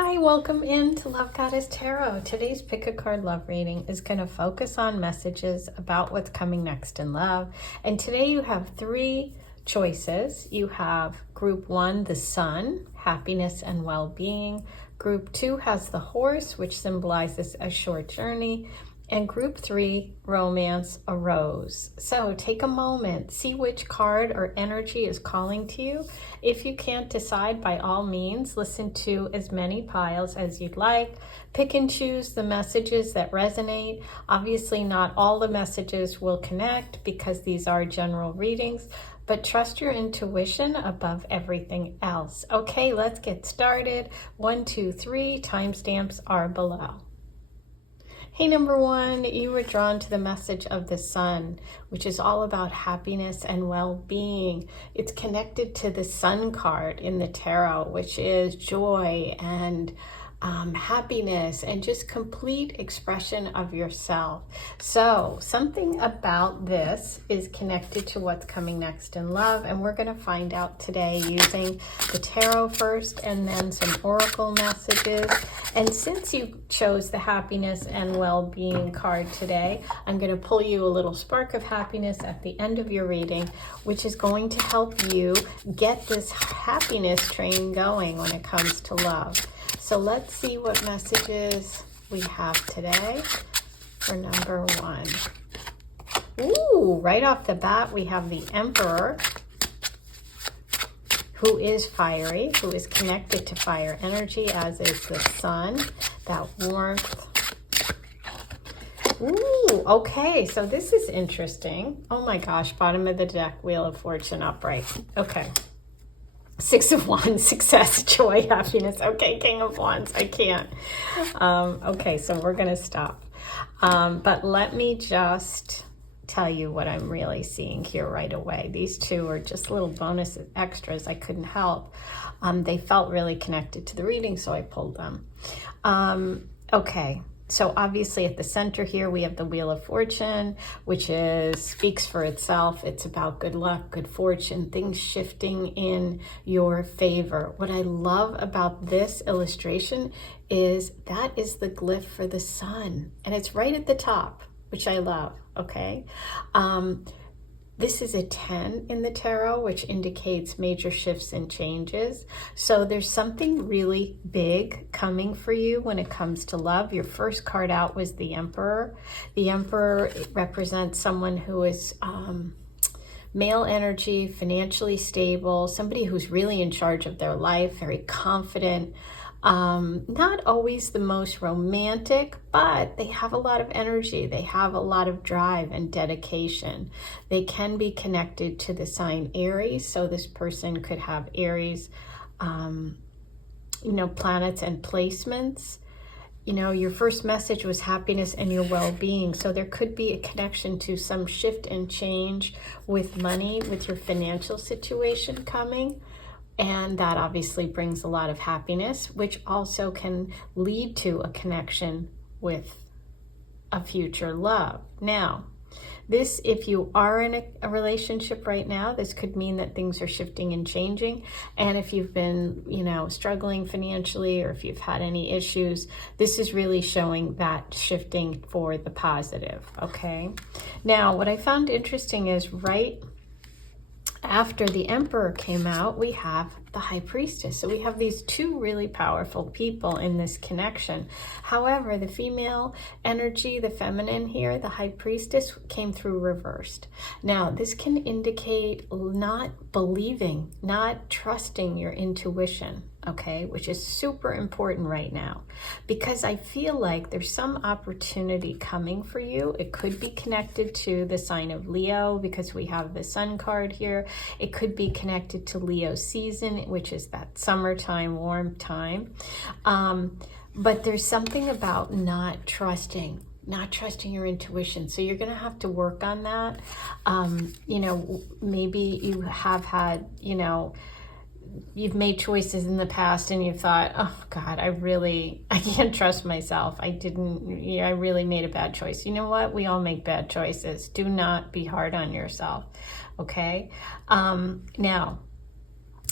Hi, welcome into Love Goddess Tarot. Today's pick a card love reading is going to focus on messages about what's coming next in love. And today you have three choices. You have group 1, the sun, happiness and well-being. Group 2 has the horse, which symbolizes a short journey. And group 3, romance, a rose. So take a moment, see which card or energy is calling to you. If you can't decide, by all means, listen to as many piles as you'd like. Pick and choose the messages that resonate. Obviously, not all the messages will connect because these are general readings, but trust your intuition above everything else. Okay, let's get started. 1, 2, 3, timestamps are below. Hey, number 1, you were drawn to the message of the sun, which is all about happiness and well-being. It's connected to the sun card in the tarot, which is joy and happiness and just complete expression of yourself. So something about this is connected to what's coming next in love, and we're going to find out today using the tarot first and then some oracle messages. And since you chose the happiness and well-being card today, I'm going to pull you a little spark of happiness at the end of your reading, which is going to help you get this happiness train going when it comes to love. So let's see what messages we have today for number 1. Ooh, right off the bat, we have the Emperor, who is fiery, who is connected to fire energy, as is the sun, that warmth. Ooh, okay, so this is interesting. Oh my gosh, bottom of the deck, Wheel of Fortune upright. Okay. 6 of Wands, success, joy, happiness. Okay, King of Wands, I can't. Okay, so we're going to stop. But let me just tell you what I'm really seeing here right away. These two are just little bonus extras. I couldn't help. They felt really connected to the reading, so I pulled them. Okay. So obviously at the center here, we have the Wheel of Fortune, which speaks for itself. It's about good luck, good fortune, things shifting in your favor. What I love about this illustration is that is the glyph for the sun, and it's right at the top, which I love, okay? This is a 10 in the tarot, which indicates major shifts and changes. So there's something really big coming for you when it comes to love. Your first card out was the Emperor. The Emperor represents someone who is male energy, financially stable, somebody who's really in charge of their life, very confident. Not always the most romantic, but they have a lot of energy. They have a lot of drive and dedication. They can be connected to the sign Aries. So this person could have Aries, planets and placements. Your first message was happiness and your well-being. So there could be a connection to some shift and change with money, with your financial situation coming. And that obviously brings a lot of happiness, which also can lead to a connection with a future love. Now, this, if you are in a relationship right now, this could mean that things are shifting and changing. And if you've been, struggling financially, or if you've had any issues, this is really showing that shifting for the positive, okay? Now, what I found interesting is right after the Emperor came out, we have the High Priestess. So we have these two really powerful people in this connection. However, the female energy, the feminine here, the High Priestess, came through reversed. Now, this can indicate not believing, not trusting your intuition, okay, which is super important right now, because I feel like there's some opportunity coming for you. It could be connected to the sign of Leo, because we have the Sun card here. It could be connected to Leo season, which is that summertime, warm time. But there's something about not trusting your intuition. So you're going to have to work on that. Maybe you have had, you've made choices in the past and you thought, oh God, I can't trust myself. I really made a bad choice. You know what? We all make bad choices. Do not be hard on yourself. Okay. Now,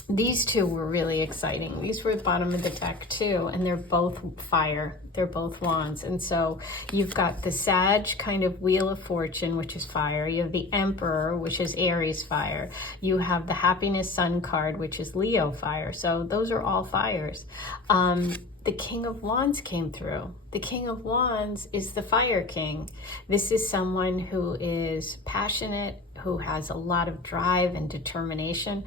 these two were really exciting. These were the bottom of the deck too, and they're both fire. They're both wands. And so you've got the Sag kind of Wheel of Fortune, which is fire. You have the Emperor, which is Aries fire. You have the Happiness Sun card, which is Leo fire. So those are all fires. The King of Wands came through. The King of Wands is the Fire King. This is someone who is passionate, who has a lot of drive and determination.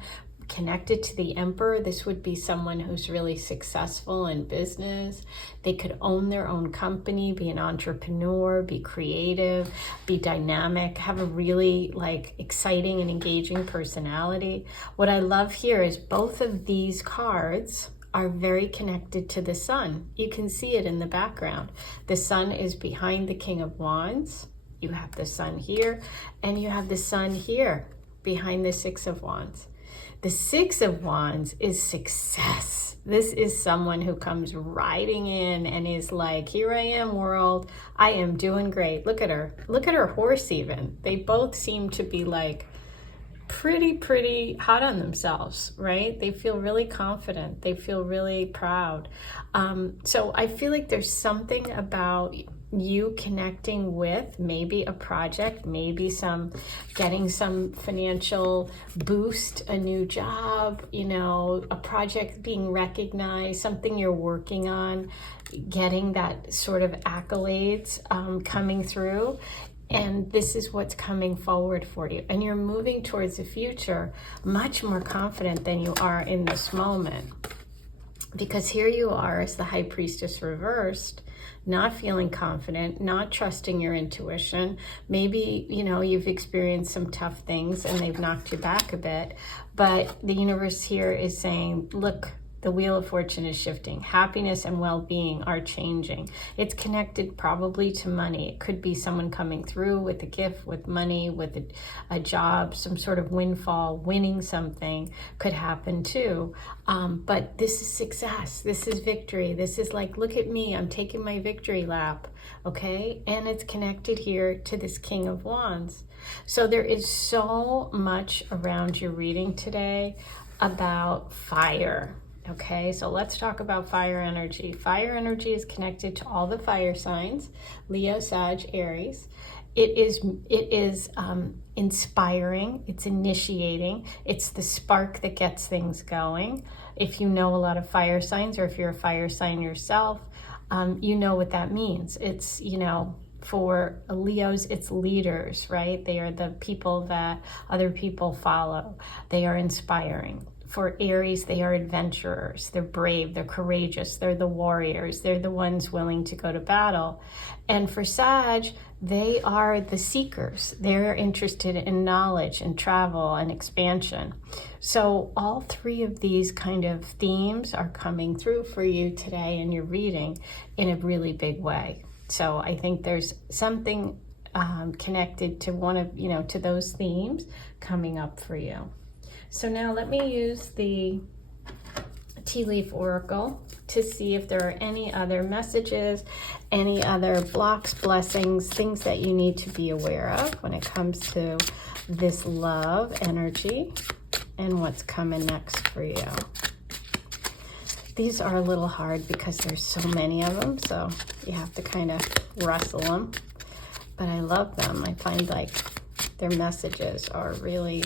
Connected to the Emperor, this would be someone who's really successful in business. They could own their own company, be an entrepreneur, be creative, be dynamic, have a really like exciting and engaging personality. What I love here is both of these cards are very connected to the Sun. You can see it in the background. The Sun is behind the King of Wands. You have the Sun here, and you have the Sun here behind the Six of Wands. The Six of Wands is success. This is someone who comes riding in and is like, here I am, world. I am doing great. Look at her. Look at her horse even. They both seem to be like pretty hot on themselves, right? They feel really confident. They feel really proud. So I feel like there's something about you connecting with maybe a project, maybe getting some financial boost, a new job, you know, a project being recognized, something you're working on, getting that sort of accolades coming through. And this is what's coming forward for you. And you're moving towards the future much more confident than you are in this moment. Because here you are as the High Priestess reversed, not feeling confident, not trusting your intuition. Maybe, you know, you've experienced some tough things and they've knocked you back a bit. But the universe here is saying, look, the Wheel of Fortune is shifting. Happiness and well-being are changing. It's connected probably to money. It could be someone coming through with a gift, with money, with a job, some sort of windfall, winning something could happen too. But this is success. This is victory. This is like, look at me, I'm taking my victory lap, okay? And it's connected here to this King of Wands. So there is so much around your reading today about fire. Okay, so let's talk about fire energy. Fire energy is connected to all the fire signs, Leo, Sag, Aries. It is inspiring, it's initiating, it's the spark that gets things going. If you know a lot of fire signs, or if you're a fire sign yourself, you know what that means. It's, you know, for Leos, it's leaders, right? They are the people that other people follow. They are inspiring. For Aries, they are adventurers. They're brave, they're courageous, they're the warriors, they're the ones willing to go to battle. And for Sag, they are the seekers. They're interested in knowledge and travel and expansion. So all three of these kind of themes are coming through for you today in your reading in a really big way. So I think there's something connected to one of, you know, to those themes coming up for you. So now let me use the Tea Leaf Oracle to see if there are any other messages, any other blocks, blessings, things that you need to be aware of when it comes to this love energy and what's coming next for you. These are a little hard because there's so many of them, so you have to kind of wrestle them. But I love them. I find like their messages are really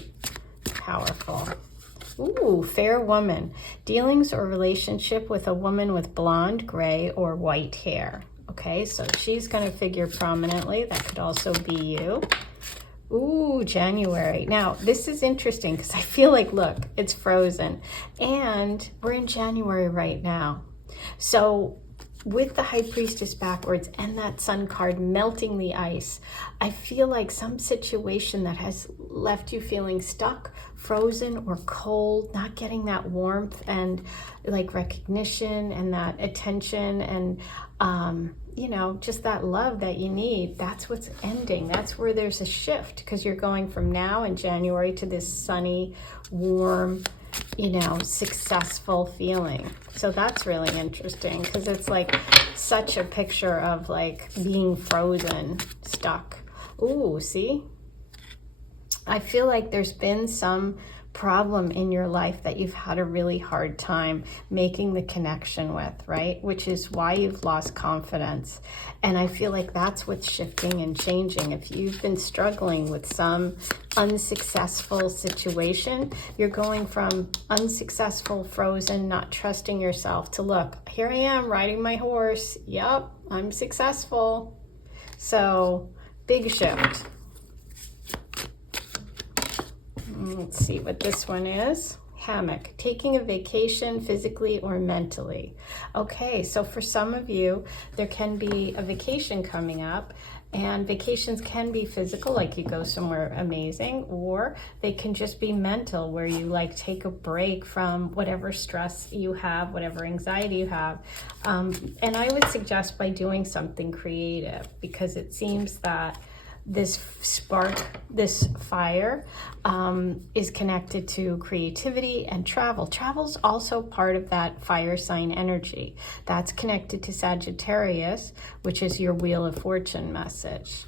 powerful. Ooh, fair woman. Dealings or relationship with a woman with blonde, gray, or white hair. Okay, so she's going to figure prominently. That could also be you. Ooh, January. Now, this is interesting because I feel like, look, it's frozen. And we're in January right now. So with the High Priestess backwards and that Sun card melting the ice, I feel like some situation that has left you feeling stuck, frozen, or cold, not getting that warmth and like recognition and that attention and you know, just that love that you need. That's what's ending. That's where there's a shift, because you're going from now in January to this sunny, warm, you know, successful feeling. So that's really interesting, because it's like such a picture of like being frozen, stuck. Ooh, see? I feel like there's been some problem in your life that you've had a really hard time making the connection with, right? Which is why you've lost confidence. And I feel like that's what's shifting and changing. If you've been struggling with some unsuccessful situation, you're going from unsuccessful, frozen, not trusting yourself to, look, here I am riding my horse. Yep, I'm successful. So big shift. Let's see what this one is. Hammock, taking a vacation physically or mentally. Okay, so for some of you, there can be a vacation coming up, and vacations can be physical, like you go somewhere amazing, or they can just be mental, where you like take a break from whatever stress you have, whatever anxiety you have. And I would suggest by doing something creative, because it seems that this spark, this fire, is connected to creativity and travel. Travel's also part of that fire sign energy. That's connected to Sagittarius, which is your Wheel of Fortune message.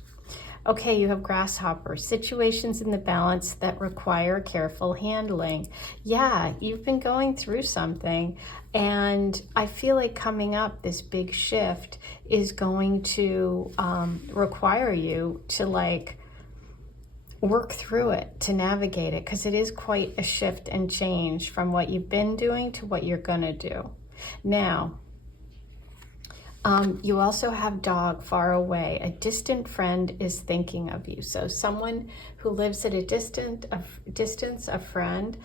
Okay, you have grasshopper, situations in the balance that require careful handling. Yeah, you've been going through something, and I feel like coming up, this big shift is going to require you to like work through it, to navigate it, because it is quite a shift and change from what you've been doing to what you're gonna do. Now, you also have dog, far away. A distant friend is thinking of you. So someone who lives at a distance, a friend,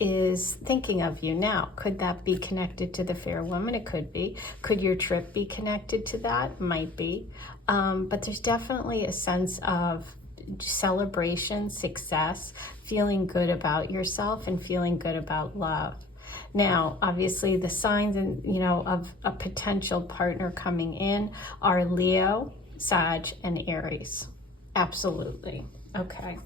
is thinking of you. Now, could that be connected to the fair woman? It could be. Could your trip be connected to that? Might be. But there's definitely a sense of celebration, success, feeling good about yourself, and feeling good about love. Now, obviously, the signs and of a potential partner coming in are Leo, Sag, and Aries. Absolutely. Okay.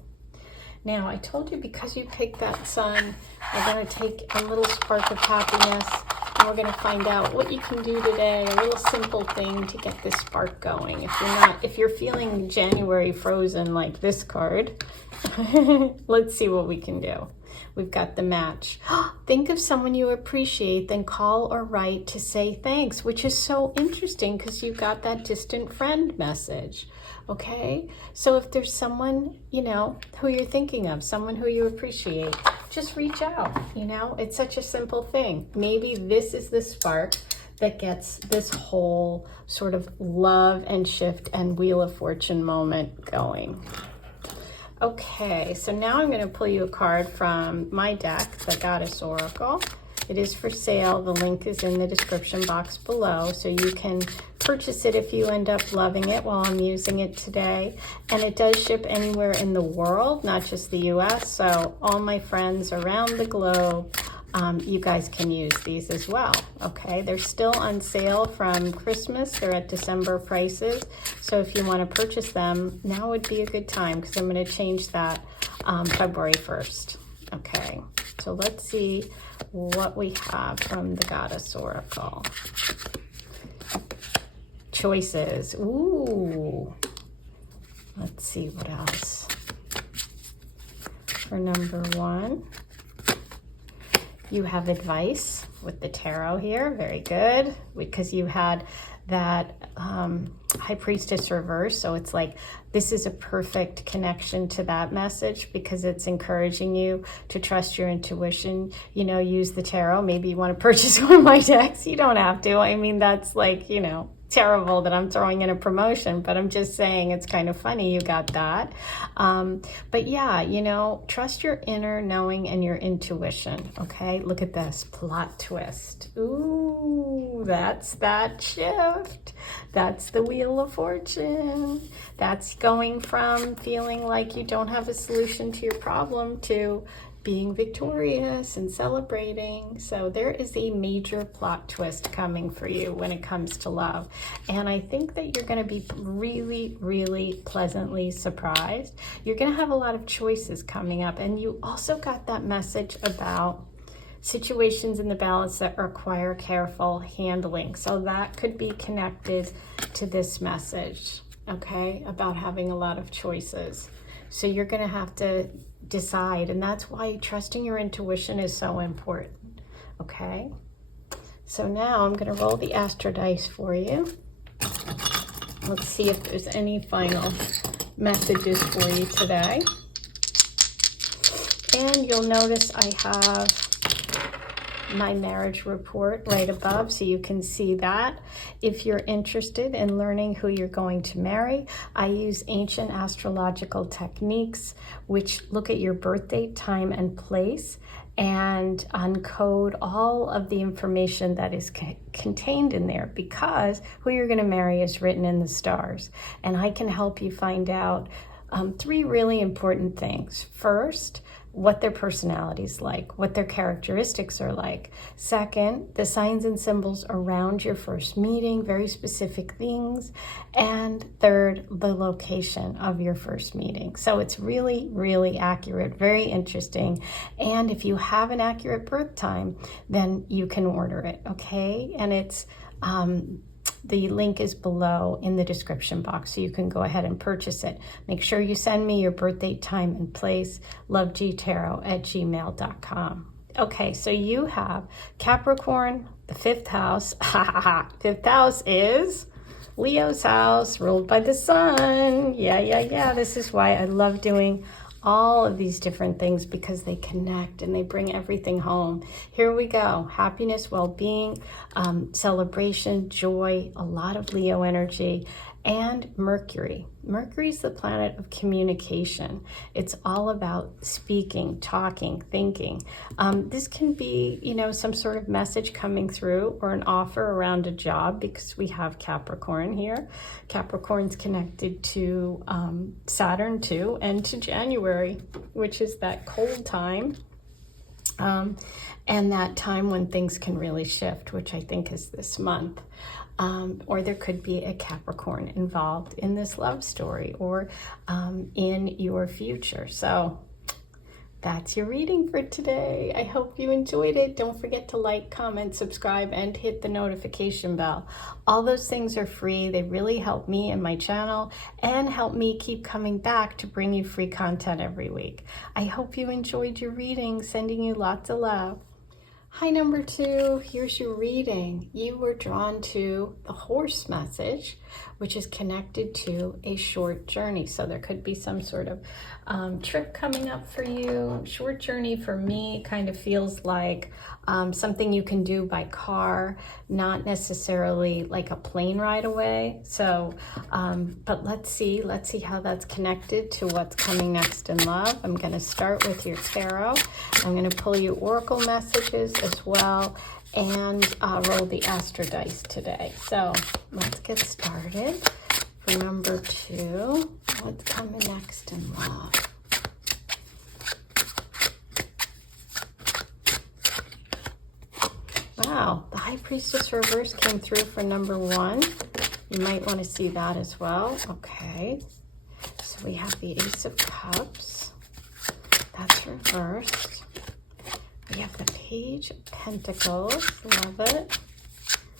Now, I told you, because you picked that sun, we're going to take a little spark of happiness, and we're going to find out what you can do today, a little simple thing to get this spark going. If you're feeling January frozen like this card, let's see what we can do. We've got the match. Think of someone you appreciate, then call or write to say thanks, which is so interesting because you got that distant friend message. Okay, so if there's someone, who you're thinking of, someone who you appreciate, just reach out. It's such a simple thing. Maybe this is the spark that gets this whole sort of love and shift and Wheel of Fortune moment going. Okay, so now I'm going to pull you a card from my deck, the Goddess Oracle. It is for sale. The link is in the description box below, so you can purchase it if you end up loving it while I'm using it today. And it does ship anywhere in the world, not just the US, so all my friends around the globe, you guys can use these as well. Okay, they're still on sale from Christmas. They're at December prices, so if you want to purchase them, now would be a good time, because I'm going to change that February 1st. Okay, so let's see what we have from the Goddess Oracle. Choices. Ooh. Let's see what else. For number 1, you have advice with the tarot here. Very good, because you had that High Priestess reverse, so it's like this is a perfect connection to that message, because it's encouraging you to trust your intuition. Use the tarot. Maybe you want to purchase one of my decks. You don't have to. I mean, that's like, terrible that I'm throwing in a promotion, but I'm just saying it's kind of funny you got that. But yeah, trust your inner knowing and your intuition. Okay, look at this plot twist. Ooh, that's that shift. That's the Wheel of Fortune. That's going from feeling like you don't have a solution to your problem to being victorious and celebrating. So there is a major plot twist coming for you when it comes to love. And I think that you're going to be really, really pleasantly surprised. You're going to have a lot of choices coming up. And you also got that message about situations in the balance that require careful handling. So that could be connected to this message, okay, about having a lot of choices. So you're going to have to decide, and that's why trusting your intuition is so important. Okay? So now I'm going to roll the Astro dice for you. Let's see if there's any final messages for you today. And you'll notice I have my marriage report right above, so you can see that. If you're interested in learning who you're going to marry, I use ancient astrological techniques which look at your birth date, time, and place, and uncode all of the information that is contained in there, because who you're going to marry is written in the stars. And I can help you find out 3 really important things. First, what their personality is like, what their characteristics are like. Second, the signs and symbols around your first meeting, very specific things. And third, the location of your first meeting. So it's really, really accurate, very interesting. And if you have an accurate birth time, then you can order it, okay? And it's the link is below in the description box, so you can go ahead and purchase it. Make sure you send me your birthday, time, and place, lovegtarot@gmail.com. Okay, so you have Capricorn, the 5th house. 5th house is Leo's house, ruled by the sun. Yeah. This is why I love doing all of these different things, because they connect and they bring everything home. Here we go. Happiness, well-being, celebration, joy, a lot of Leo energy, and Mercury. Mercury's the planet of communication. It's all about speaking, talking, thinking. This can be, some sort of message coming through or an offer around a job, because we have Capricorn here. Capricorn's connected to Saturn too, and to January, which is that cold time. And that time when things can really shift, which I think is this month. Or there could be a Capricorn involved in this love story, or in your future. So that's your reading for today. I hope you enjoyed it. Don't forget to like, comment, subscribe, and hit the notification bell. All those things are free. They really help me and my channel, and help me keep coming back to bring you free content every week. I hope you enjoyed your reading. Sending you lots of love. Hi, number 2, here's your reading. You were drawn to the horse message, which is connected to a short journey. So there could be some sort of trip coming up for you. Short journey for me kind of feels like something you can do by car, not necessarily like a plane ride away. So, but let's see how that's connected to what's coming next in love. I'm going to start with your tarot. I'm going to pull you oracle messages as well, and roll the Astro dice today. So let's get started. For number 2, what's coming next in love? Wow, the High Priestess reverse came through for number 1. You might want to see that as well. Okay, so we have the Ace of Cups. That's reversed. We have the Page of Pentacles. Love it.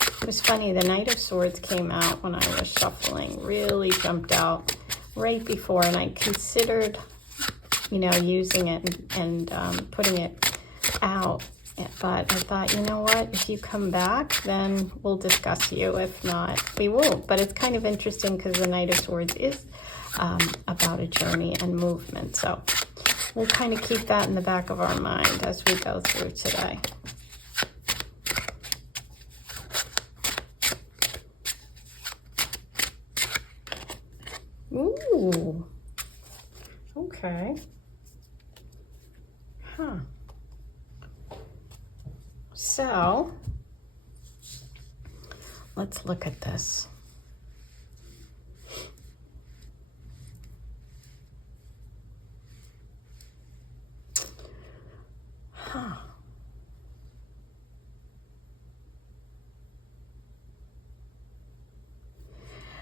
It was funny, the Knight of Swords came out when I was shuffling. Really jumped out right before, and I considered, using it and putting it out. But I thought, you know what, if you come back, then we'll discuss you. If not, we won't. But it's kind of interesting because the Knight of Swords is about a journey and movement. So we'll kind of keep that in the back of our mind as we go through today. Ooh. Okay. Huh. So, let's look at this. Huh.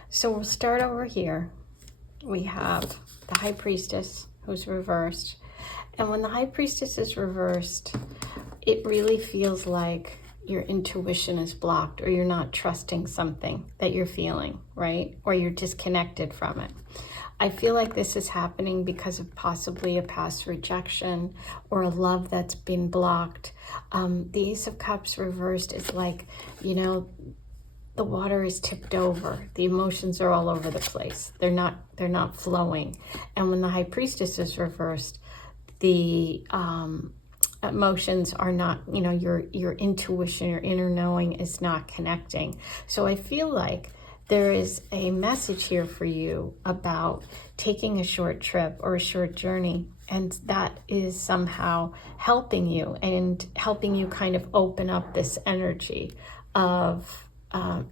So we'll start over here. We have the High Priestess who's reversed. And when the High Priestess is reversed, it really feels like your intuition is blocked, or you're not trusting something that you're feeling, right? Or you're disconnected from it. I feel like this is happening because of possibly a past rejection or a love that's been blocked. The Ace of Cups reversed is like, you know, the water is tipped over. The emotions are all over the place. They're not flowing. And when the High Priestess is reversed, the emotions are not, you know, your intuition, your inner knowing is not connecting. So I feel like there is a message here for you about taking a short trip or a short journey, and that is somehow helping you and helping you kind of open up this energy of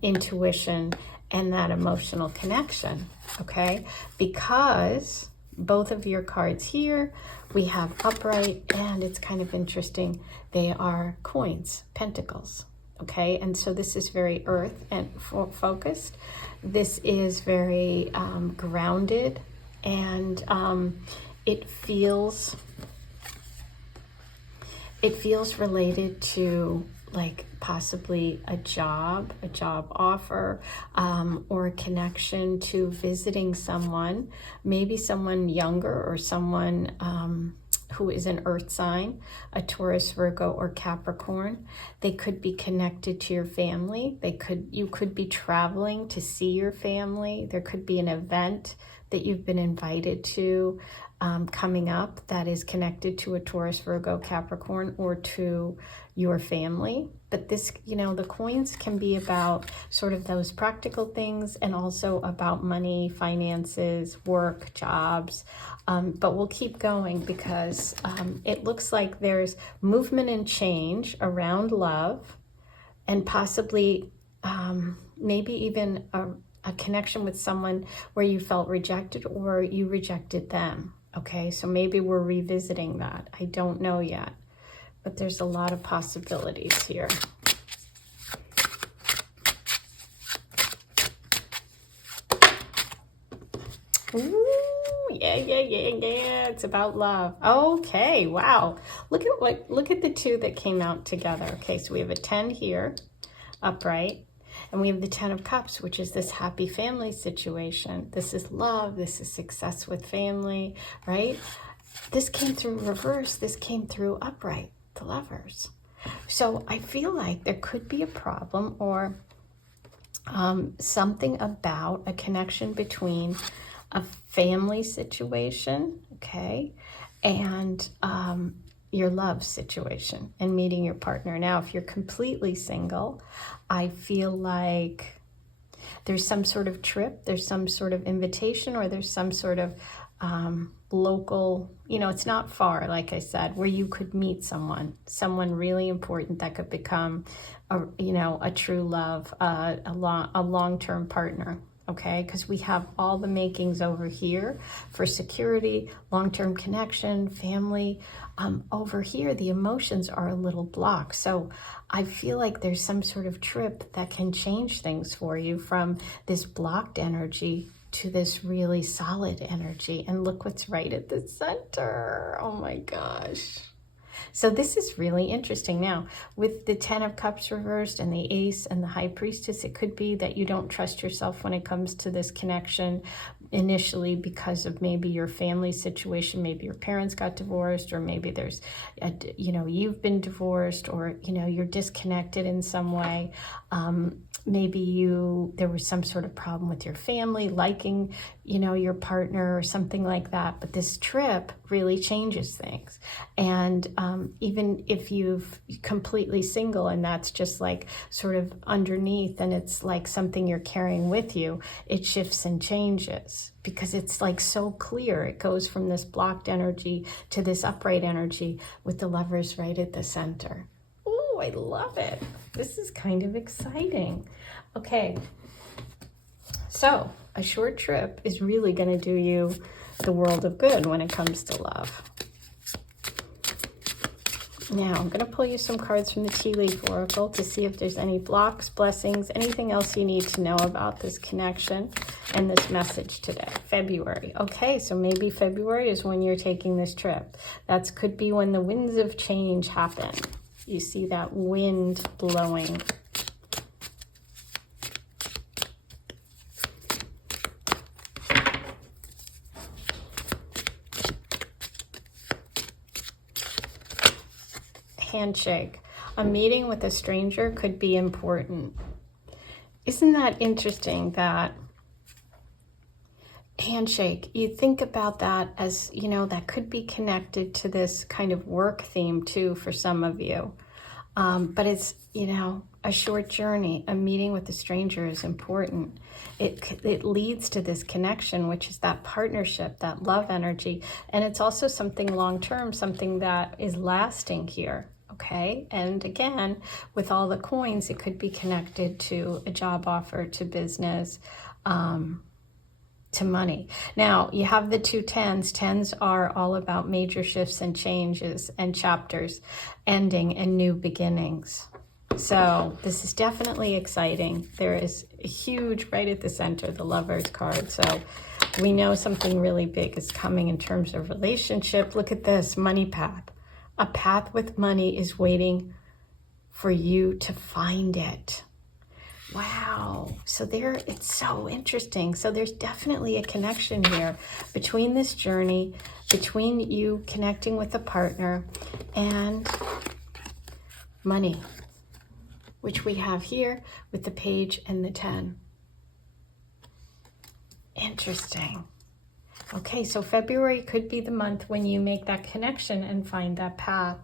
intuition and that emotional connection, okay? Because both of your cards here, we have upright, and it's kind of interesting, they are coins, pentacles, okay? And so this is very earth and focused. This is very grounded, and it feels related to like possibly a job offer, or a connection to visiting someone, maybe someone younger or someone who is an earth sign, a Taurus, Virgo, or Capricorn. They could be connected to your family. You could be traveling to see your family. There could be an event that you've been invited to coming up that is connected to a Taurus, Virgo, Capricorn, or to your family. But this, you know, the coins can be about sort of those practical things, and also about money, finances, work, jobs. But we'll keep going because it looks like there's movement and change around love, and possibly maybe even a connection with someone where you felt rejected or you rejected them. Okay, so maybe we're revisiting that. I don't know yet, but there's a lot of possibilities here. Ooh, yeah. It's about love. Okay, wow. Look at the two that came out together. Okay, so we have a 10 here, upright. And we have the 10 of Cups, which is this happy family situation. This is love. This is success with family, right? This came through reverse. This came through upright, the Lovers. So I feel like there could be a problem, or something about a connection between a family situation, okay, and your love situation and meeting your partner. Now, if you're completely single, I feel like there's some sort of trip, there's some sort of invitation, or there's some sort of local, you know, it's not far, like I said, where you could meet someone really important that could become a true love, a long-term partner. Okay, because we have all the makings over here for security, long-term connection, family. Over here, the emotions are a little blocked. So I feel like there's some sort of trip that can change things for you from this blocked energy to this really solid energy. And look what's right at the center. Oh my gosh. So this is really interesting. Now, with the 10 of Cups reversed and the Ace and the High Priestess, it could be that you don't trust yourself when it comes to this connection initially because of maybe your family situation. Maybe your parents got divorced, or maybe there's, you've been divorced, or, you're disconnected in some way. Maybe there was some sort of problem with your family liking, your partner or something like that. But this trip really changes things. And even if you've completely single and that's just like sort of underneath and it's like something you're carrying with you, it shifts and changes because it's like so clear. It goes from this blocked energy to this upright energy with the Lovers right at the center. Oh, I love it. This is kind of exciting. Okay, so a short trip is really going to do you the world of good when it comes to love. Now, I'm going to pull you some cards from the Tea Leaf Oracle to see if there's any blocks, blessings, anything else you need to know about this connection and this message today. February. Okay, so maybe February is when you're taking this trip. That could be when the winds of change happen. You see that wind blowing. Handshake. A meeting with a stranger could be important. Isn't that interesting that handshake, you think about that as, you know, that could be connected to this kind of work theme too for some of you. But it's, you know, a short journey. A meeting with a stranger is important. It leads to this connection, which is that partnership, that love energy. And it's also something long-term, something that is lasting here. Okay. And again, with all the coins, it could be connected to a job offer, to business, to money. Now, you have the two tens. Tens are all about major shifts and changes and chapters ending and new beginnings. So this is definitely exciting. There is a huge, right at the center, the Lovers card. So we know something really big is coming in terms of relationship. Look at this, money path. A path with money is waiting for you to find it. Wow. So there, it's so interesting. So there's definitely a connection here between this journey, between you connecting with a partner and money, which we have here with the page and the 10. Interesting. Okay, so February could be the month when you make that connection and find that path.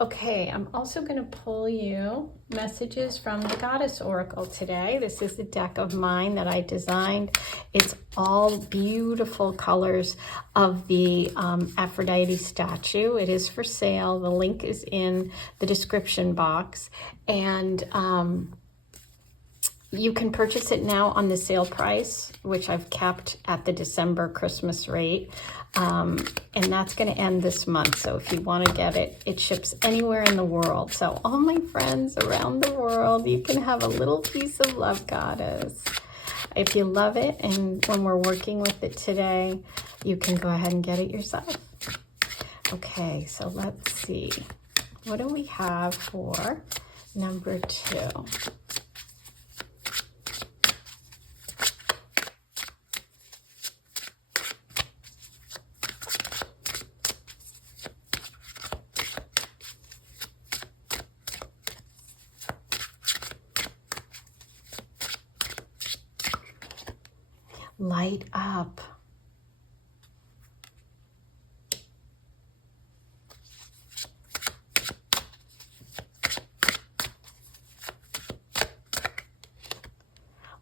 Okay, I'm also going to pull you messages from the Goddess Oracle today. This is the deck of mine that I designed. It's all beautiful colors of the Aphrodite statue. It is for sale. The link is in the description box. And you can purchase it now on the sale price, which I've kept at the December Christmas rate. And that's going to end this month. So if you want to get it, it ships anywhere in the world. So all my friends around the world, you can have a little piece of Love Goddess. If you love it, and when we're working with it today, you can go ahead and get it yourself. Okay, so let's see. What do we have for number 2? Light up.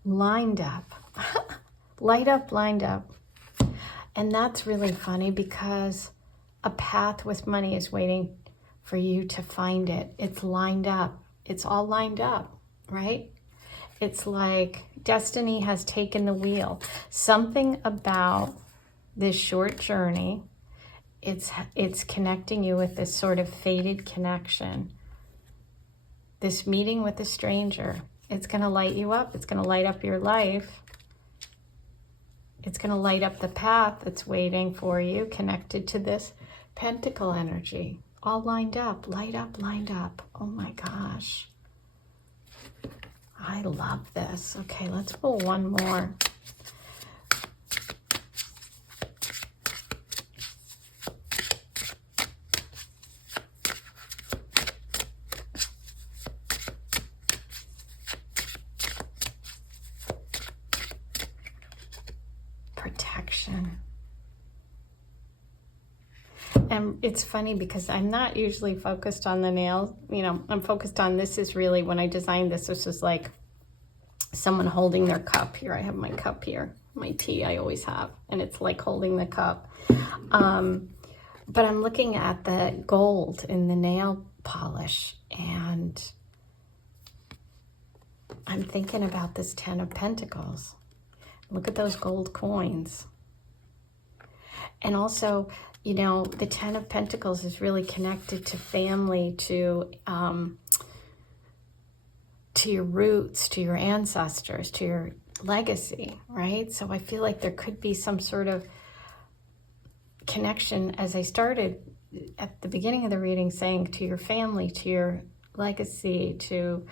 Lined up. Light up, lined up. And that's really funny because a path with money is waiting for you to find it. It's lined up. It's all lined up, right? It's like destiny has taken the wheel. Something about this short journey, it's connecting you with this sort of fated connection. This meeting with a stranger, it's going to light you up. It's going to light up your life. It's going to light up the path that's waiting for you, connected to this pentacle energy. All lined up, light up, lined up. Oh my gosh. I love this. Okay, let's pull one more. Protection. And it's funny because I'm not usually focused on the nails. You know, I'm focused on, this is really, when I designed this, this was like someone holding their cup. Here, I have my cup here, my tea I always have, and it's like holding the cup. But I'm looking at the gold in the nail polish, and I'm thinking about this 10 of Pentacles. Look at those gold coins. And also, you know, the 10 of Pentacles is really connected to family, to your roots, to your ancestors, to your legacy, right? So I feel like there could be some sort of connection, as I started at the beginning of the reading saying, to your family, to your legacy, to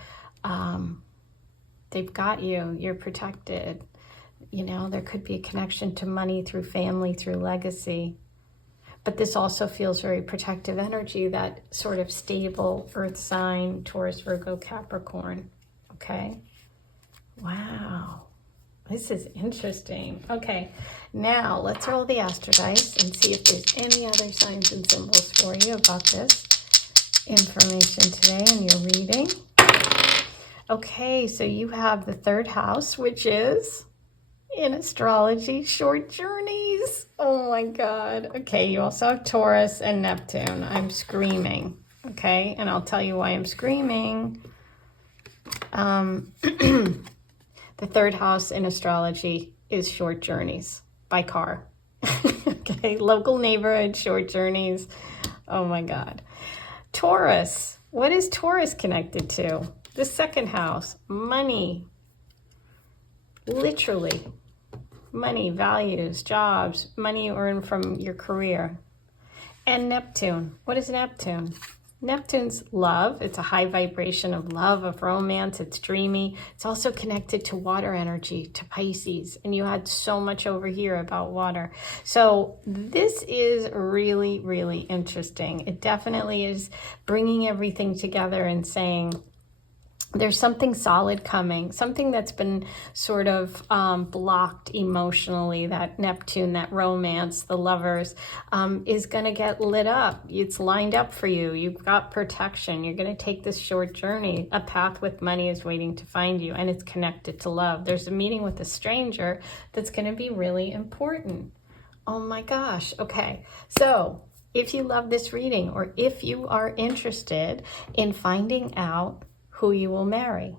they've got you, you're protected. You know, there could be a connection to money through family, through legacy. But this also feels very protective energy, that sort of stable earth sign, Taurus, Virgo, Capricorn. Okay. Wow. This is interesting. Okay. Now let's roll the astro dice and see if there's any other signs and symbols for you about this information today in your reading. Okay. So you have the third house, which is, in astrology, short journeys. Oh my God. Okay, you also have Taurus and Neptune. I'm screaming. Okay, and I'll tell you why I'm screaming. The third house in astrology is short journeys by car. Okay, local neighborhood, short journeys. Oh my God. Taurus. What is Taurus connected to? The second house, money. Literally. Money, values, jobs, money you earn from your career. And Neptune. What is Neptune? Neptune's love. It's a high vibration of love, of romance. It's dreamy. It's also connected to water energy, to Pisces. And you had so much over here about water. So this is really, really interesting. It definitely is bringing everything together and saying, there's something solid coming, something that's been sort of blocked emotionally, that Neptune, that romance, the lovers, is going to get lit up. It's lined up for you. You've got protection. You're going to take this short journey. A path with money is waiting to find you, and it's connected to love. There's a meeting with a stranger that's going to be really important. Oh my gosh. Okay. So if you love this reading, or if you are interested in finding out who you will marry,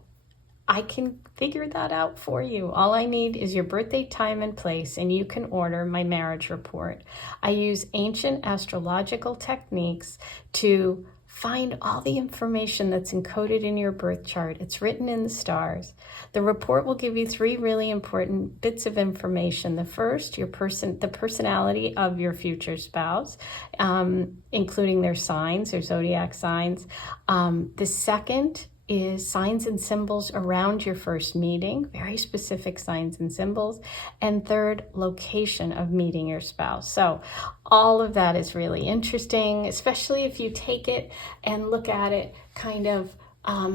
I can figure that out for you. All I need is your birthday, time, and place, and you can order my marriage report. I use ancient astrological techniques to find all the information that's encoded in your birth chart. It's written in the stars. The report will give you 3 really important bits of information. The first, the personality of your future spouse, including their signs, their zodiac signs. The second is signs and symbols around your first meeting, very specific signs and symbols. And third, location of meeting your spouse. So all of that is really interesting, especially if you take it and look at it kind of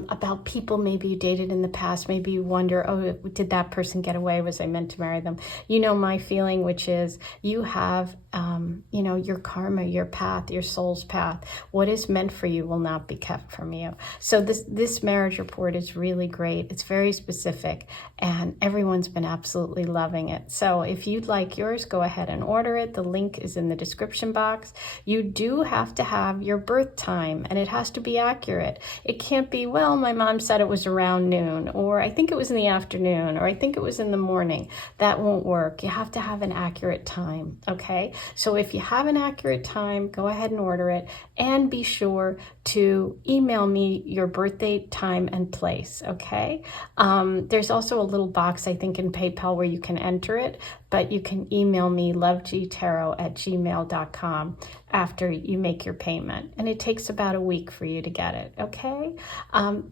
about people maybe you dated in the past. Maybe you wonder, oh, did that person get away? Was I meant to marry them? You know my feeling, which is you have, your karma, your path, your soul's path. What is meant for you will not be kept from you. So this marriage report is really great. It's very specific, and everyone's been absolutely loving it. So if you'd like yours, go ahead and order it. The link is in the description box. You do have to have your birth time, and it has to be accurate. It can't be, well, my mom said it was around noon, or I think it was in the afternoon, or I think it was in the morning. That won't work. You have to have an accurate time, okay? So if you have an accurate time, go ahead and order it, and be sure to email me your birthday, time, and place, okay? There's also a little box, I think, in PayPal where you can enter it, but you can email me lovegoddesstarot@gmail.com after you make your payment. And it takes about a week for you to get it, okay?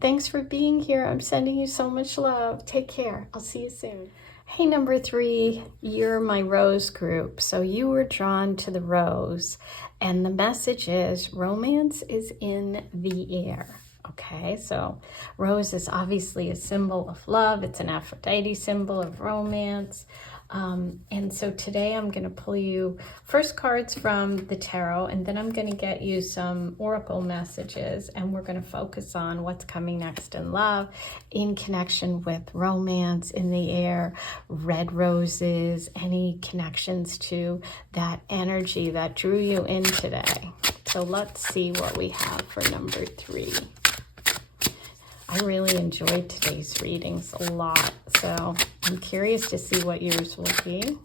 Thanks for being here. I'm sending you so much love. Take care. I'll see you soon. Hey, number 3, you're my rose group. So you were drawn to the rose. And the message is romance is in the air. Okay, so rose is obviously a symbol of love. It's an Aphrodite symbol of romance. And so today I'm going to pull you first cards from the tarot, and then I'm going to get you some oracle messages, and we're going to focus on what's coming next in love in connection with romance in the air, red roses, any connections to that energy that drew you in today. So let's see what we have for number 3. I really enjoyed today's readings a lot, so I'm curious to see what yours will be.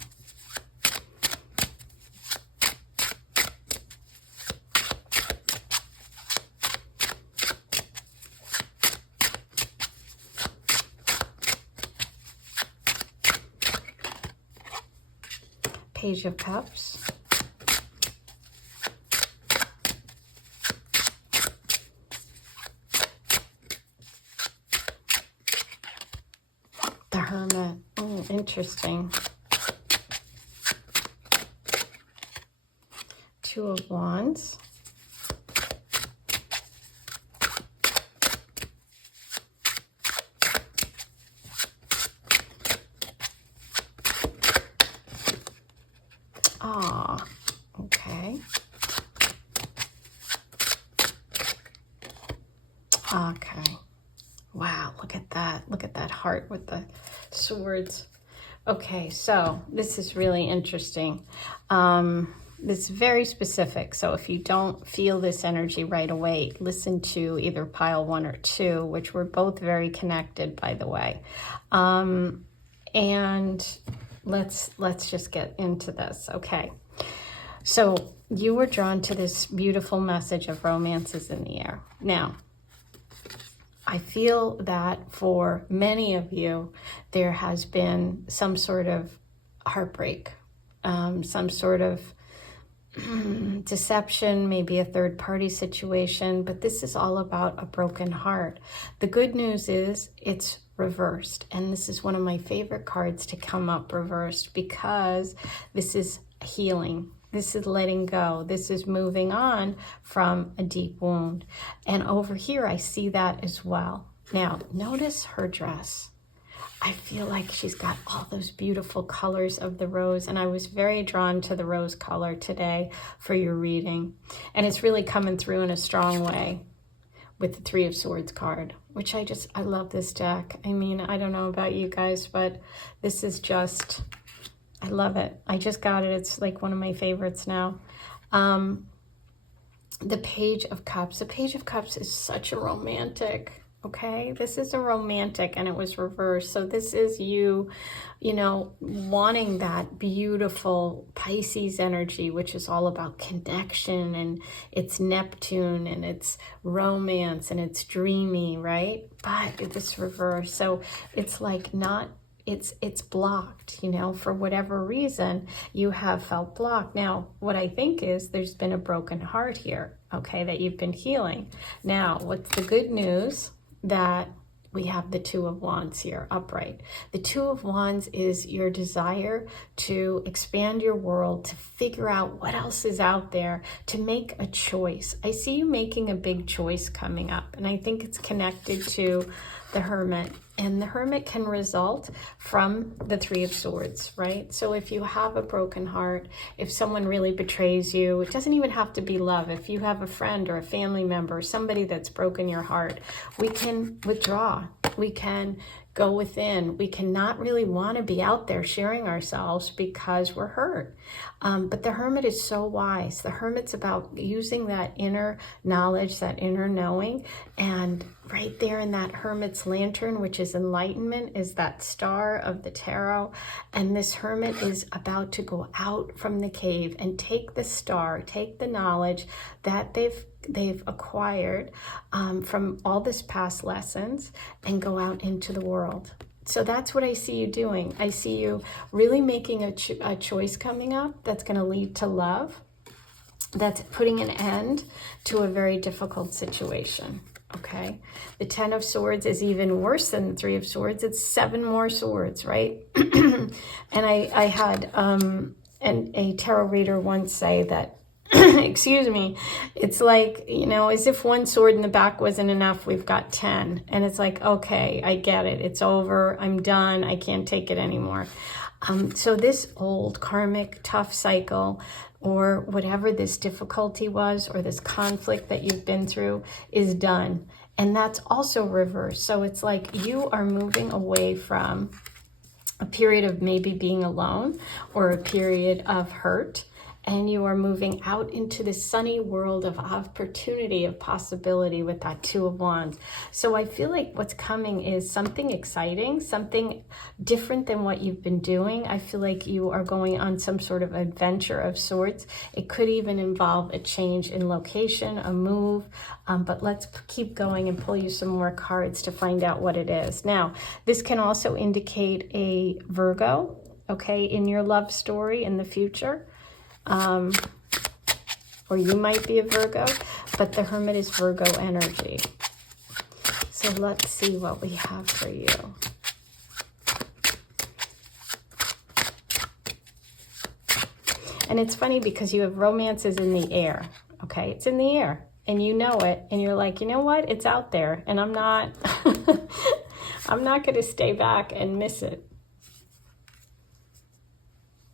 Page of Cups. The Hermit. Oh, interesting. Two of Wands. Ah, okay. Okay. Wow, look at that. Look at that heart with the swords. Okay, so this is really interesting. It's very specific. So if you don't feel this energy right away, listen to either pile 1 or 2, which were both very connected, by the way. And let's just get into this. Okay. So you were drawn to this beautiful message of romances in the air. Now, I feel that for many of you, there has been some sort of heartbreak, some sort of deception, maybe a third-party situation, but this is all about a broken heart. The good news is it's reversed, and this is one of my favorite cards to come up reversed because this is healing. This is letting go. This is moving on from a deep wound. And over here, I see that as well. Now, notice her dress. I feel like she's got all those beautiful colors of the rose, and I was very drawn to the rose color today for your reading. And it's really coming through in a strong way with the Three of Swords card, which I love this deck. I mean, I don't know about you guys, but this is just... I love it. I just got it. It's like one of my favorites now. The Page of Cups. The Page of Cups is such a romantic, okay? This is a romantic, and it was reversed. So this is you know, wanting that beautiful Pisces energy, which is all about connection, and it's Neptune, and it's romance, and it's dreamy, right? But it's reversed. So it's like not... It's blocked, you know, for whatever reason you have felt blocked. Now, what I think is there's been a broken heart here, okay, that you've been healing. Now, what's the good news? That we have the Two of Wands here upright. The Two of Wands is your desire to expand your world, to figure out what else is out there, to make a choice. I see you making a big choice coming up, and I think it's connected to the Hermit. And the Hermit can result from the Three of Swords, right? So if you have a broken heart, if someone really betrays you, it doesn't even have to be love. If you have a friend or a family member, somebody that's broken your heart, we can withdraw. We can go within. We cannot really want to be out there sharing ourselves because we're hurt. But the Hermit is so wise. The Hermit's about using that inner knowledge, that inner knowing, and right there in that Hermit's lantern, which is enlightenment, is that star of the tarot. And this Hermit is about to go out from the cave and take the star, take the knowledge that they've acquired from all this past lessons and go out into the world. So that's what I see you doing. I see you really making a choice coming up that's going to lead to love, that's putting an end to a very difficult situation. Okay, the Ten of Swords is even worse than the Three of Swords. It's 7 more swords, right? And I had a tarot reader once say that, excuse me, it's like, you know, as if one sword in the back wasn't enough, we've got 10. And it's like, okay, I get it. It's over. I'm done. I can't take it anymore. So this old karmic tough cycle, or whatever this difficulty was, or this conflict that you've been through, is done. And that's also reversed. So it's like you are moving away from a period of maybe being alone or a period of hurt, and you are moving out into the sunny world of opportunity, of possibility with that Two of Wands. So I feel like what's coming is something exciting, something different than what you've been doing. I feel like you are going on some sort of adventure of sorts. It could even involve a change in location, a move, but let's keep going and pull you some more cards to find out what it is. Now, this can also indicate a Virgo, okay, in your love story in the future. Or you might be a Virgo, but the Hermit is Virgo energy. So let's see what we have for you. And it's funny because you have romances in the air, okay? It's in the air and you know it. And you're like, you know what? It's out there and I'm not, I'm not going to stay back and miss it.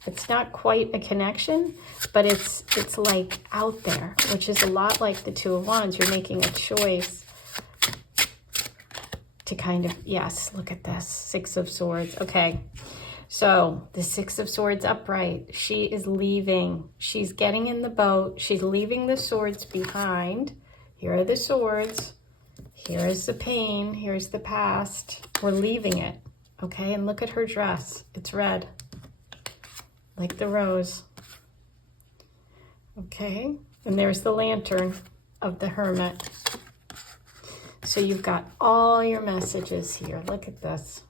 It's not quite a connection, but it's like out there, which is a lot like the Two of Wands. You're making a choice to kind of, yes, look at this, Six of Swords. Okay, so the Six of Swords upright, she is leaving. She's getting in the boat. She's leaving the swords behind. Here are the swords. Here is the pain. Here's the past. We're leaving it, okay? And look at her dress. It's red, like the rose. Okay, and there's the lantern of the Hermit. So you've got all your messages here. Look at this.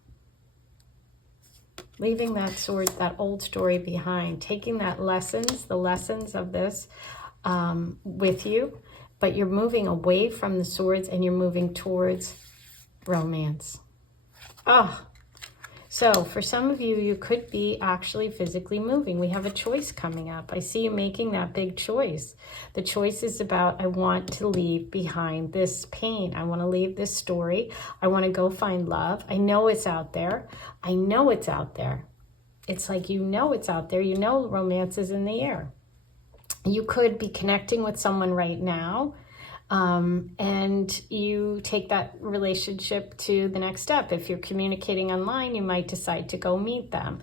Leaving that sword, that old story behind, taking the lessons of this with you, but you're moving away from the swords and you're moving towards romance. Oh, so for some of you, you could be actually physically moving. We have a choice coming up. I see you making that big choice. The choice is about, I want to leave behind this pain. I want to leave this story. I want to go find love. I know it's out there. I know it's out there. It's like, you know it's out there. You know romance is in the air. You could be connecting with someone right now. And you take that relationship to the next step. If you're communicating online, you might decide to go meet them.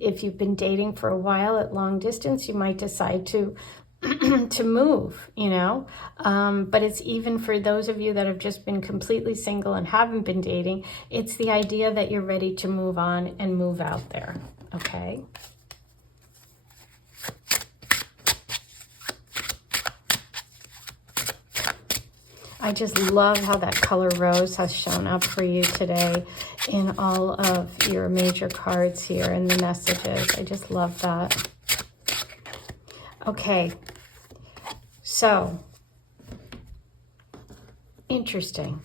If you've been dating for a while at long distance, you might decide to to move, you know. But it's even for those of you that have just been completely single and haven't been dating, it's the idea that you're ready to move on and move out there, okay? I just love how that color rose has shown up for you today in all of your major cards here and the messages. I just love that. Okay, so interesting.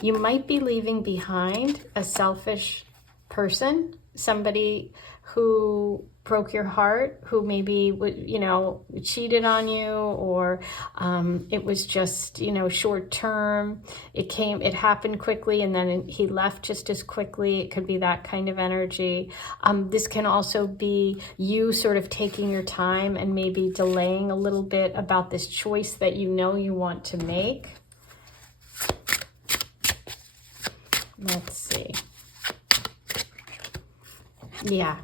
You might be leaving behind a selfish person, somebody who broke your heart, who maybe, you know, cheated on you, or it was just, you know, short term. It happened quickly and then he left just as quickly. It could be that kind of energy. This can also be you sort of taking your time and maybe delaying a little bit about this choice that you know you want to make. Let's see. Yeah.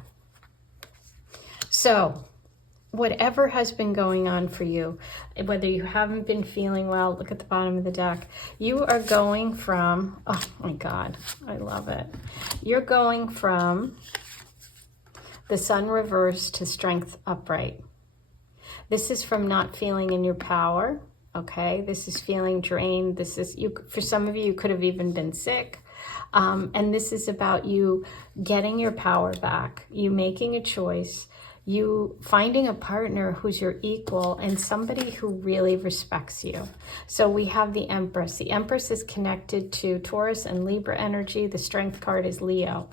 So whatever has been going on for you, whether you haven't been feeling well, look at the bottom of the deck. You are going from, oh my God, I love it. You're going from the Sun reversed to Strength upright. This is from not feeling in your power, okay? This is feeling drained. This is, for some of you, you could have even been sick. And this is about you getting your power back, you making a choice, you finding a partner who's your equal and somebody who really respects you. So we have the Empress. The Empress is connected to Taurus and Libra energy. The Strength card is Leo.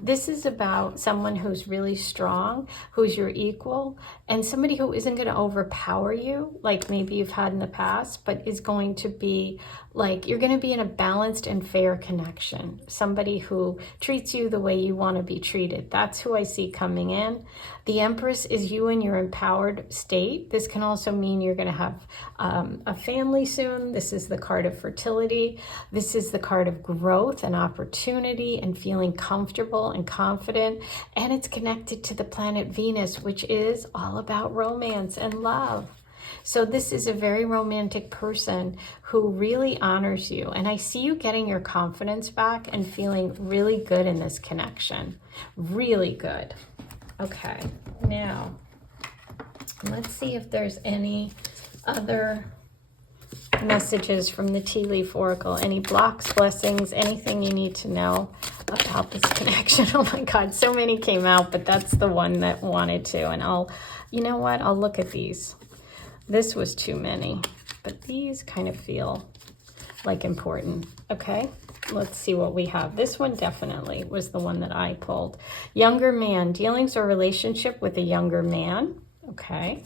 This is about someone who's really strong, who's your equal, and somebody who isn't going to overpower you like maybe you've had in the past, but is going to be like, you're going to be in a balanced and fair connection. Somebody who treats you the way you want to be treated. That's who I see coming in. The Empress is you in your empowered state. This can also mean you're going to have a family soon. This is the card of fertility. This is the card of growth and opportunity and feeling comfortable and confident. And it's connected to the planet Venus, which is all about romance and love. So this is a very romantic person who really honors you. And I see you getting your confidence back and feeling really good in this connection. Really good. Okay, now let's see if there's any other messages from the Tea Leaf Oracle. Any blocks, blessings, anything you need to know about this connection. Oh my God, so many came out, but that's the one that wanted to. And you know what? I'll look at these. This was too many, but these kind of feel like important. Okay, let's see what we have. This one definitely was the one that I pulled. Younger man, dealings or relationship with a younger man. Okay.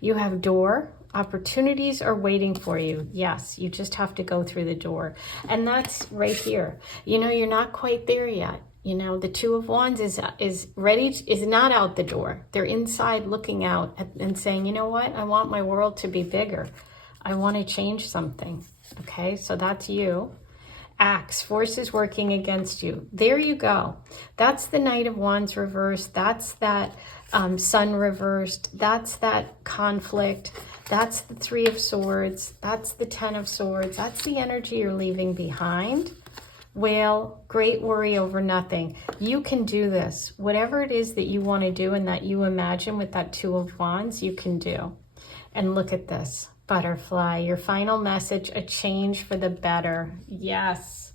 You have door, opportunities are waiting for you. Yes, you just have to go through the door. And that's right here. You know, you're not quite there yet. You know, the Two of Wands is ready, is not out the door. They're inside looking out and saying, you know what? I want my world to be bigger. I want to change something. Okay, so that's you. Axe, forces working against you. There you go. That's the Knight of Wands reversed. That's that Sun reversed. That's that conflict. That's the Three of Swords. That's the Ten of Swords. That's the energy you're leaving behind. Whale, great worry over nothing. You can do this. Whatever it is that you want to do and that you imagine with that Two of Wands, you can do. And look at this. Butterfly, your final message, a change for the better. Yes.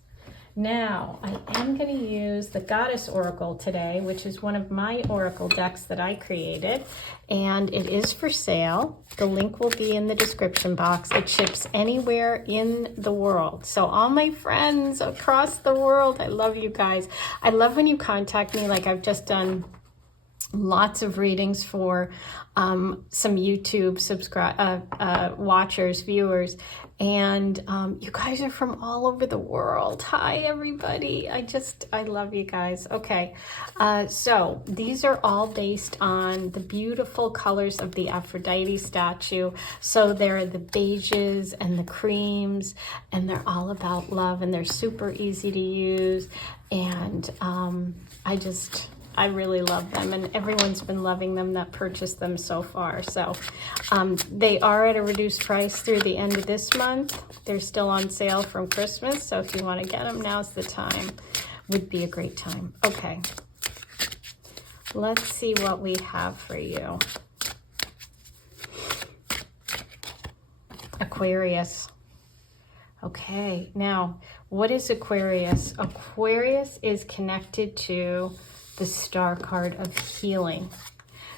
Now, I am going to use the Goddess Oracle today, which is one of my Oracle decks that I created, and it is for sale. The link will be in the description box. It ships anywhere in the world. So all my friends across the world, I love you guys. I love when you contact me, like I've just done lots of readings for some YouTube watchers, viewers, and you guys are from all over the world. Hi, everybody. I love you guys. Okay, so these are all based on the beautiful colors of the Aphrodite statue. So they're the beiges and the creams, and they're all about love, and they're super easy to use, and I really love them, and everyone's been loving them that purchased them so far. So they are at a reduced price through the end of this month. They're still on sale from Christmas, so if you want to get them, now's the time. Would be a great time. Okay, let's see what we have for you. Aquarius. Okay, now what is Aquarius? Aquarius is connected to the Star card of healing.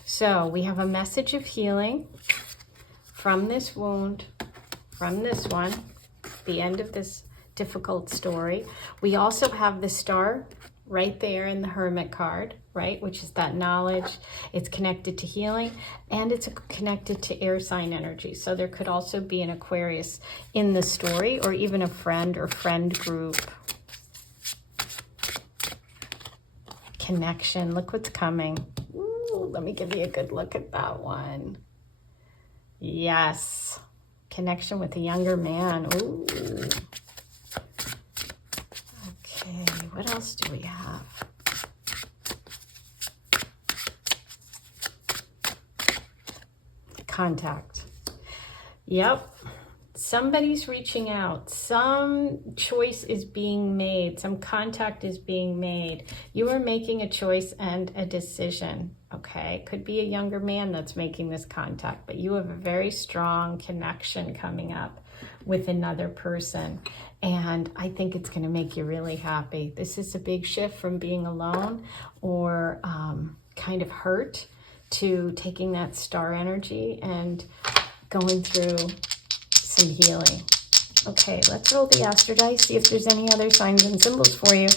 So we have a message of healing from this wound, from this one, the end of this difficult story. We also have the star right there in the Hermit card, right, which is that knowledge. It's connected to healing, and it's connected to air sign energy. So there could also be an Aquarius in the story, or even a friend or friend group. Connection, look what's coming. Ooh, let me give you a good look at that one. Yes, connection with a younger man. Ooh. Okay, what else do we have? Contact. Yep. Somebody's reaching out. Some choice is being made. Some contact is being made. You are making a choice and a decision. Okay, could be a younger man that's making this contact, but you have a very strong connection coming up with another person, and I think it's going to make you really happy. This is a big shift from being alone or kind of hurt to taking that star energy and going through some healing. Okay, let's roll the Astro Dice, see if there's any other signs and symbols for you.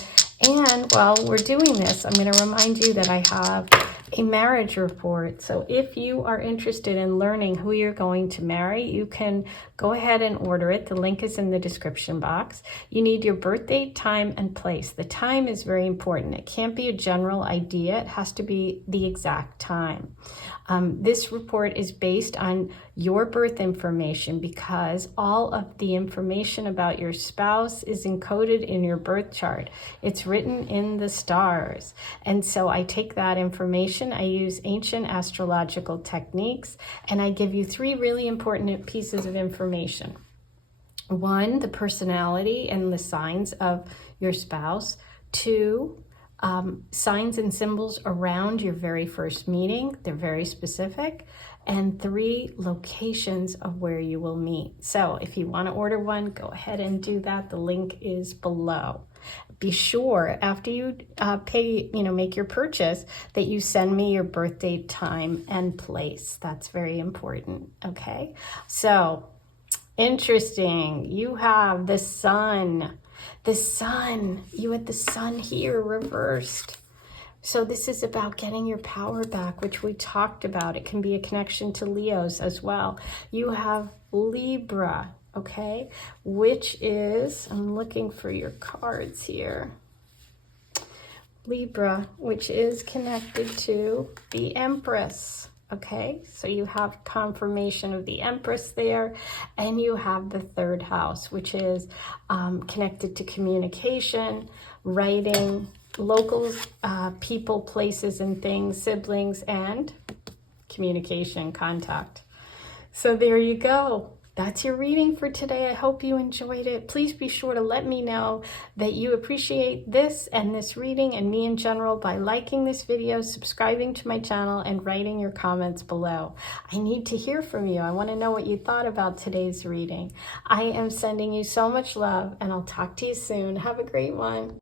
And while we're doing this, I'm going to remind you that I have a marriage report. So if you are interested in learning who you're going to marry, you can go ahead and order it. The link is in the description box. You need your birth date, time, and place. The time is very important. It can't be a general idea. It has to be the exact time. This report is based on your birth information because all of the information about your spouse is encoded in your birth chart. It's written in the stars. And so I take that information, I use ancient astrological techniques, and I give you 3 really important pieces of information. 1, the personality and the signs of your spouse. 2, signs and symbols around your very first meeting. They're very specific. And 3, locations of where you will meet. So if you want to order one, go ahead and do that. The link is below. Be sure after you make your purchase that you send me your birth date, time, and place. That's very important. Okay. So interesting. You have the sun. The sun, you had the sun here reversed. So this is about getting your power back, which we talked about. It can be a connection to Leos as well. You have Libra, okay, which is, I'm looking for your cards here. Libra, which is connected to the Empress. Okay, so you have confirmation of the Empress there, and you have the third house, which is connected to communication, writing, locals, people, places, and things, siblings, and communication, contact. So there you go. That's your reading for today. I hope you enjoyed it. Please be sure to let me know that you appreciate this and this reading and me in general by liking this video, subscribing to my channel, and writing your comments below. I need to hear from you. I want to know what you thought about today's reading. I am sending you so much love, and I'll talk to you soon. Have a great one.